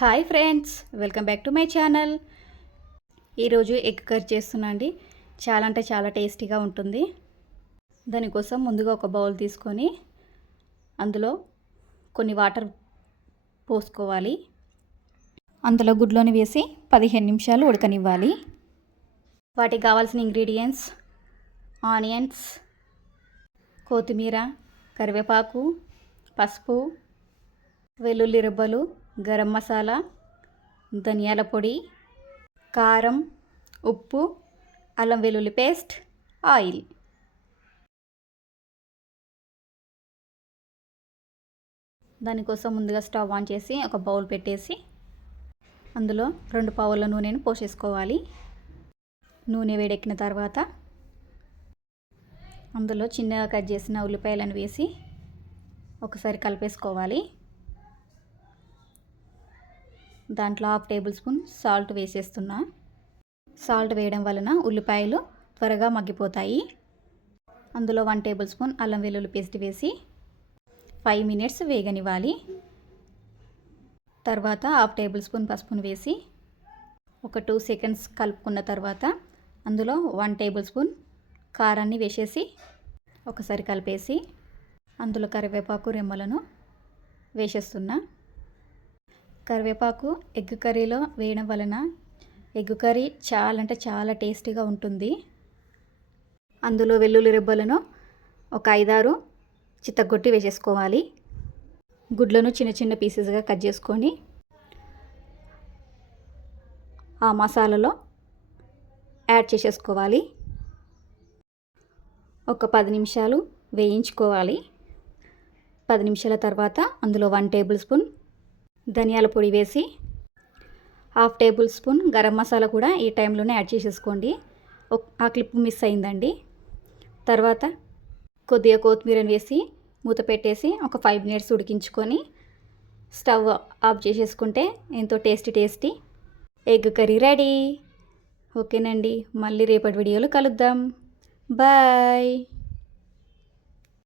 Hi friends welcome back to my channel. ఈరోజు egg curry చేస్తున్నా అండి. చాలా అంటే చాలా టేస్టీగా ఉంటుంది. దానికోసం ముందుగా ఒక బౌల్ తీసుకొని అందులో కొన్ని వాటర్ పోసుకోవాలి. అందులో గుడ్లోని వేసి పదిహేను నిమిషాలు ఉడకనివ్వాలి. వాటికి కావాల్సిన ఇంగ్రీడియంట్స్ ఆనియన్స్ కొత్తిమీర కరివేపాకు పసుపు వెల్లుల్లి రెబ్బలు గరం మసాలా ధనియాల పొడి కారం ఉప్పు అల్లం వెల్లుల్లి పేస్ట్ ఆయిల్. దానికోసం ముందుగా స్టవ్ ఆన్ చేసి ఒక బౌల్ పెట్టేసి అందులో రెండు పావుల నూనెను పోసేసుకోవాలి. నూనె వేడెక్కిన తర్వాత అందులో చిన్నగా కట్ చేసిన ఉల్లిపాయలను వేసి ఒకసారి కలిపేసుకోవాలి. దాంట్లో హాఫ్ టేబుల్ స్పూన్ సాల్ట్ వేసేస్తున్నా. సాల్ట్ వేయడం వలన ఉల్లిపాయలు త్వరగా మగ్గిపోతాయి. అందులో వన్ టేబుల్ స్పూన్ అల్లం వెల్లుల్లి పేస్ట్ వేసి ఫైవ్ మినిట్స్ వేగనివ్వాలి. తర్వాత హాఫ్ టేబుల్ స్పూన్ పసుపును వేసి ఒక టూ సెకండ్స్ కలుపుకున్న తర్వాత అందులో వన్ టేబుల్ స్పూన్ కారాన్ని వేసేసి ఒకసారి కలిపేసి అందులో కరివేపాకు రెమ్మలను వేసేస్తున్నా. కరివేపాకు ఎగ్ కర్రీలో వేయడం వలన ఎగ్ కర్రీ చాలా అంటే చాలా టేస్టీగా ఉంటుంది. అందులో వెల్లుల్లి రెబ్బలను ఒక ఐదారు చిత్తగొట్టి వేసేసుకోవాలి. గుడ్లను చిన్న చిన్న పీసెస్గా కట్ చేసుకొని ఆ మసాలాలో యాడ్ చేసేసుకోవాలి. ఒక పది నిమిషాలు వేయించుకోవాలి. పది నిమిషాల తర్వాత అందులో వన్ టేబుల్ స్పూన్ ధనియాల పొడి వేసి half tablespoon garam masala కూడా ఈ టైంలోనే యాడ్ చేసేసుకోండి. ఆ క్లిప్ మిస్ అయిందండి. తర్వాత కొద్దిగా కొత్తిమీరని వేసి మూత పెట్టేసి ఒక ఫైవ్ మినిట్స్ ఉడికించుకొని స్టవ్ ఆఫ్ చేసేసుకుంటే ఎంతో tasty tasty egg curry ready. ఓకేనండి. మళ్ళీ రేపటి వీడియోలో కలుద్దాం. బాయ్.